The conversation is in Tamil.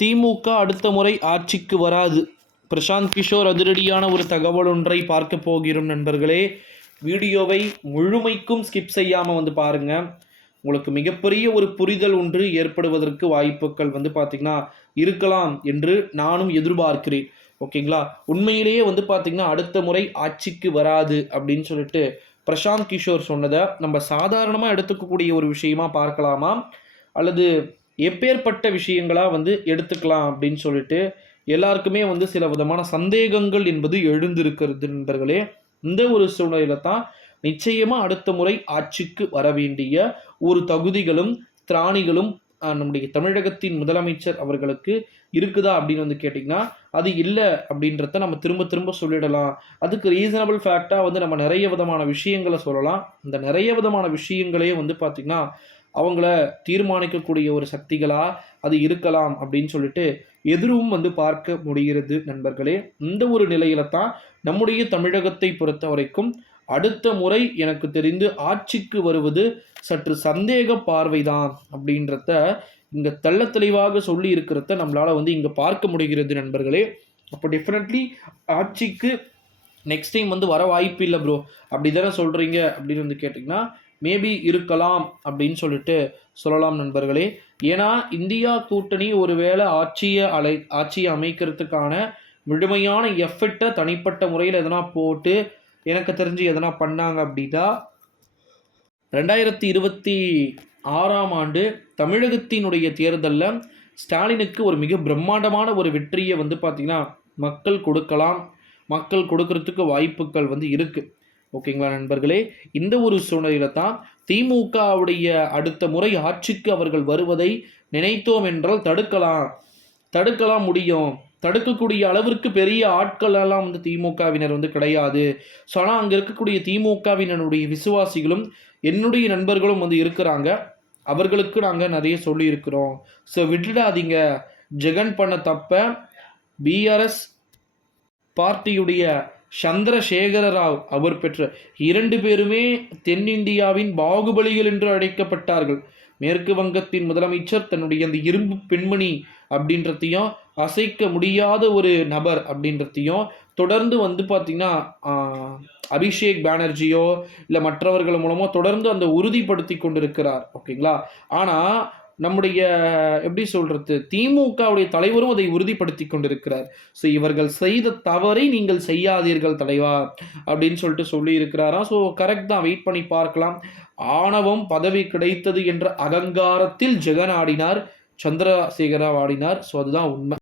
திமுக அடுத்த முறை ஆட்சிக்கு வராது. பிரசாந்த் கிஷோர் அதிரடியான ஒரு தகவல் ஒன்றை பார்க்க போகிறோம் நண்பர்களே. வீடியோவை முழுமைக்கும் ஸ்கிப் செய்யாமல் வந்து பாருங்க. உங்களுக்கு மிகப்பெரிய ஒரு புரிதல் ஒன்று ஏற்படுவதற்கு வாய்ப்புகள் வந்து பார்த்திங்கன்னா இருக்கலாம் என்று நானும் எதிர்பார்க்கிறேன். ஓகேங்களா? உண்மையிலேயே வந்து பார்த்திங்கன்னா அடுத்த முறை ஆட்சிக்கு வராது அப்படின்னு சொல்லிட்டு பிரசாந்த் கிஷோர் சொன்னதை நம்ம சாதாரணமாக எடுத்துக்கக்கூடிய ஒரு விஷயமா பார்க்கலாமா? அல்லது எப்பேற்பட்ட விஷயங்களாக வந்து எடுத்துக்கலாம் அப்படின்னு சொல்லிட்டு எல்லாருக்குமே வந்து சில விதமான சந்தேகங்கள் என்பது எழுந்திருக்கிறது நண்பர்களே. இந்த ஒரு சூழ்நிலையில தான் நிச்சயமாக அடுத்த முறை ஆட்சிக்கு வர வேண்டிய ஒரு தகுதிகளும் திராணிகளும் நம்முடைய தமிழகத்தின் முதலமைச்சர் அவர்களுக்கு இருக்குதா அப்படின்னு வந்து கேட்டிங்கன்னா அது இல்லை அப்படின்றத நம்ம திரும்ப திரும்ப சொல்லிடலாம். அதுக்கு ரீசனபிள் ஃபேக்டாக வந்து நம்ம நிறைய விதமான விஷயங்களை சொல்லலாம். இந்த நிறைய விதமான விஷயங்களையும் வந்து பார்த்திங்கன்னா அவங்கள தீர்மானிக்கக்கூடிய ஒரு சக்திகளாக அது இருக்கலாம் அப்படின்னு சொல்லிட்டு எதிரும் வந்து பார்க்க முடிகிறது நண்பர்களே. இந்த ஒரு நிலையில தான் நம்முடைய தமிழகத்தை பொறுத்த வரைக்கும் அடுத்த முறை எனக்கு தெரிந்து ஆட்சிக்கு வருவது சற்று சந்தேக பார்வைதான் அப்படின்றத இங்க தெள்ள தெளிவாக சொல்லி இருக்கிறத நம்மளால வந்து இங்க பார்க்க முடிகிறது நண்பர்களே. அப்போ டெஃபினெட்லி ஆட்சிக்கு நெக்ஸ்ட் டைம் வந்து வர வாய்ப்பு இல்லை ப்ரோ அப்படி தானே சொல்கிறீங்க அப்படின்னு வந்து கேட்டிங்கன்னா மேபி இருக்கலாம் அப்படின்னு சொல்லிட்டு சொல்லலாம் நண்பர்களே. ஏன்னா இந்தியா கூட்டணி ஒருவேளை ஆட்சியை அலை ஆட்சியை அமைக்கிறதுக்கான முழுமையான எஃபர்ட்டை தனிப்பட்ட முறையில் எதனா போட்டு எனக்கு தெரிஞ்சு எதனா பண்ணாங்க அப்படின்னா ரெண்டாயிரத்தி இருபத்தி ஆறாம் ஆண்டு தமிழகத்தினுடைய தேர்தலில் ஸ்டாலினுக்கு ஒரு மிக பிரம்மாண்டமான ஒரு வெற்றியை வந்து பார்த்திங்கன்னா மக்கள் கொடுக்கலாம். மக்கள் கொடுக்கறதுக்கு வாய்ப்புகள் வந்து இருக்குது ஓகேங்களா நண்பர்களே? இந்த ஒரு சூழ்நிலையில தான் திமுகவுடைய அடுத்த முறை ஆட்சிக்கு அவர்கள் வருவதை நினைத்தோம் என்றால் தடுக்கலாம். தடுக்கலாம் முடியும். தடுக்கக்கூடிய அளவிற்கு பெரிய ஆட்கள் எல்லாம் வந்து திமுகவினர் வந்து கிடையாது. ஸோ ஆனால் அங்கே இருக்கக்கூடிய திமுகவினருடைய விசுவாசிகளும் என்னுடைய நண்பர்களும் வந்து இருக்கிறாங்க. அவர்களுக்கு நாங்கள் நிறைய சொல்லியிருக்கிறோம். ஸோ விட்டுடாதீங்க. ஜெகன் பண்ண தப்ப பிஆர்எஸ் பார்ட்டியுடைய சந்திரசேகர ராவ் அவர் பெற்ற இரண்டு பேருமே தென்னிந்தியாவின் பாகுபலிகள் என்று அழைக்கப்பட்டார்கள். மேற்கு வங்கத்தின் முதலமைச்சர் தன்னுடைய அந்த இரும்பு பெண்மணி அப்படின்றதையும் அசைக்க முடியாத ஒரு நபர் அப்படின்றதையும் தொடர்ந்து வந்து பார்த்திங்கன்னா அபிஷேக் பானர்ஜியோ இல்லை மற்றவர்கள் மூலமோ தொடர்ந்து அந்த உறுதிப்படுத்தி கொண்டிருக்கிறார். ஓகேங்களா? ஆனால் நம்முடைய எப்படி சொல்கிறது திமுகவுடைய தலைவரும் அதை உறுதிப்படுத்தி கொண்டிருக்கிறார். ஸோ இவர்கள் செய்த தவறை நீங்கள் செய்யாதீர்கள் தலைவா அப்படின்னு சொல்லிட்டு சொல்லியிருக்கிறாரா? ஸோ கரெக்ட் தான். வெயிட் பண்ணி பார்க்கலாம். ஆணவம் பதவி கிடைத்தது என்ற அகங்காரத்தில் ஜெகன் ஆடினார் சந்திரசேகரா ஆடினார். ஸோ அதுதான் உண்மை.